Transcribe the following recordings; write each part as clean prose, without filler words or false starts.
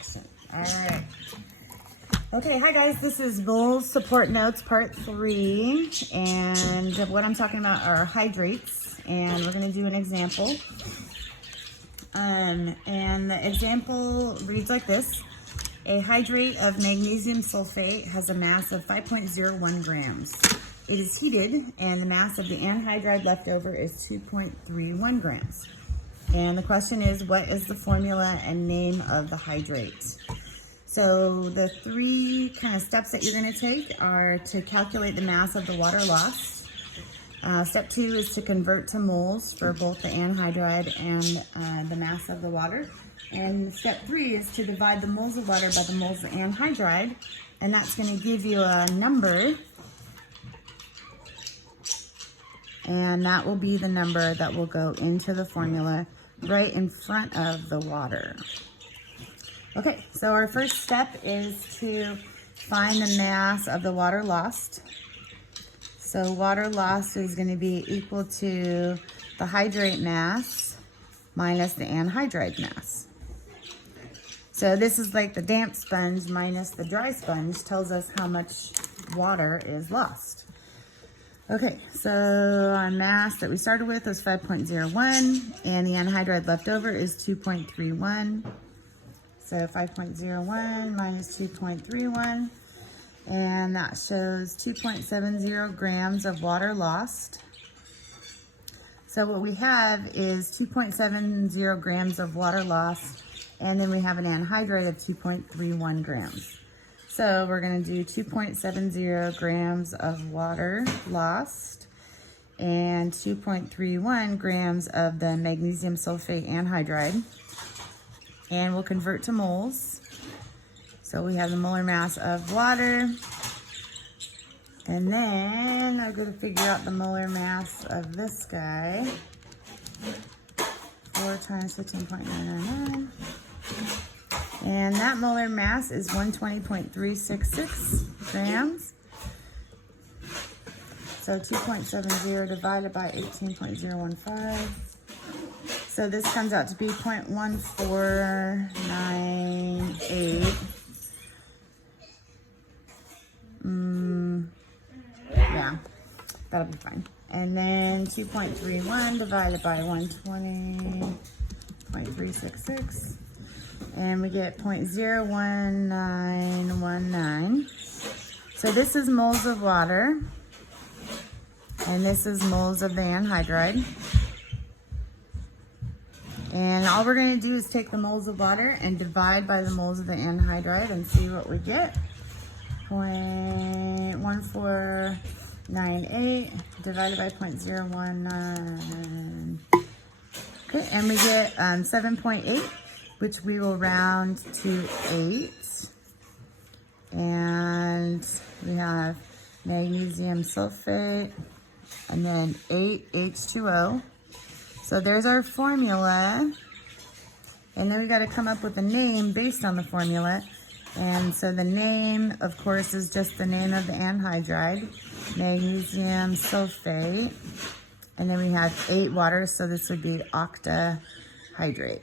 action. All right. Okay, hi guys, this is Bull's Support Notes Part 3, and what I'm talking about are hydrates, and we're going to do an example. And the example reads like this. A hydrate of magnesium sulfate has a mass of 5.01 grams. It is heated, and the mass of the anhydride left over is 2.31 grams. And the question is, what is the formula and name of the hydrate? So the three kind of steps that you're going to take are to calculate the mass of the water lost. Step 2 is to convert to moles for both the anhydride and the mass of the water. And step 3 is to divide the moles of water by the moles of anhydride, and that's going to give you a number, and that will be the number that will go into the formula right in front of the water. Okay, so our first step is to find the mass of the water lost. So water lost is going to be equal to the hydrate mass minus the anhydride mass. So this is like the damp sponge minus the dry sponge tells us how much water is lost. Okay, so our mass that we started with was 5.01, and the anhydride left over is 2.31. So 5.01 minus 2.31, and that shows 2.70 grams of water lost. So what we have is 2.70 grams of water lost, and then we have an anhydride of 2.31 grams. So we're going to do 2.70 grams of water lost and 2.31 grams of the magnesium sulfate anhydride. And we'll convert to moles. So we have the molar mass of water. And then I'm going to figure out the molar mass of this guy. 4 times 15.999. And that molar mass is 120.366 grams. So 2.70 divided by 18.015. So this comes out to be 0.1498. Yeah, that'll be fine. And then 2.31 divided by 120.366. And we get 0.01919. So this is moles of water. And this is moles of the anhydride. And all we're going to do is take the moles of water and divide by the moles of the anhydride and see what we get. 0.1498 divided by 0.019. Okay, and we get 7.8, which we will round to 8. And we have magnesium sulfate and then 8H2O. So there's our formula, and then we got to come up with a name based on the formula. And so the name, of course, is just the name of the anhydride, magnesium sulfate, and then we have 8 water, so this would be octahydrate.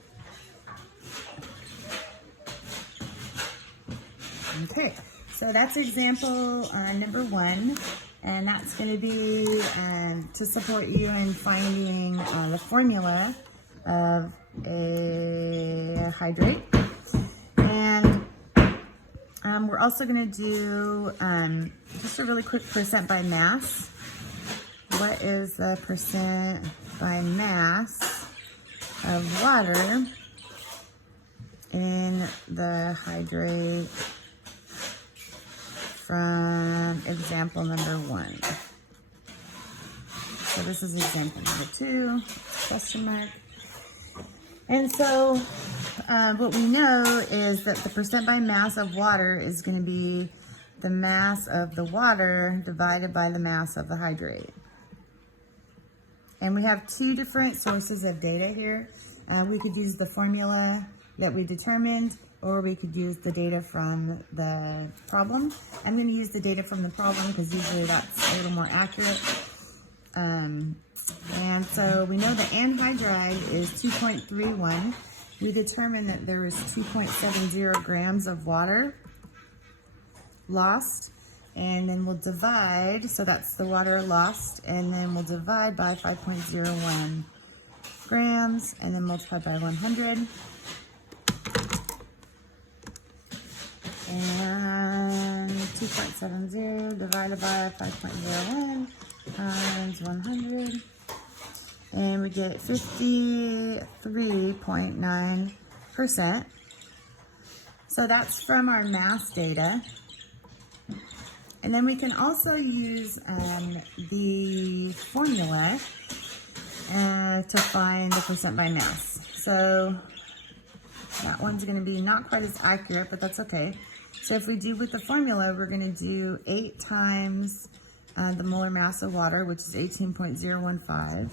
Okay, so that's example number 1. And that's going to be to support you in finding the formula of a hydrate. And we're also going to do just a really quick percent by mass. What is the percent by mass of water in the hydrate from example number 1. So this is example number 2, question mark. And so what we know is that the percent by mass of water is going to be the mass of the water divided by the mass of the hydrate. And we have 2 different sources of data here. We could use the formula that we determined, or we could use the data from the problem. I'm going to use the data from the problem because usually that's a little more accurate. And so we know the anhydride is 2.31, we determined that there was 2.70 grams of water lost, and then we'll divide, so that's the water lost, and then we'll divide by 5.01 grams, and then multiply by 100. And 2.70 divided by 5.01 times 100. And we get 53.9%. So that's from our mass data. And then we can also use the formula to find the percent by mass. So that one's going to be not quite as accurate, but that's okay. So if we do with the formula, we're going to do 8 times the molar mass of water, which is 18.015.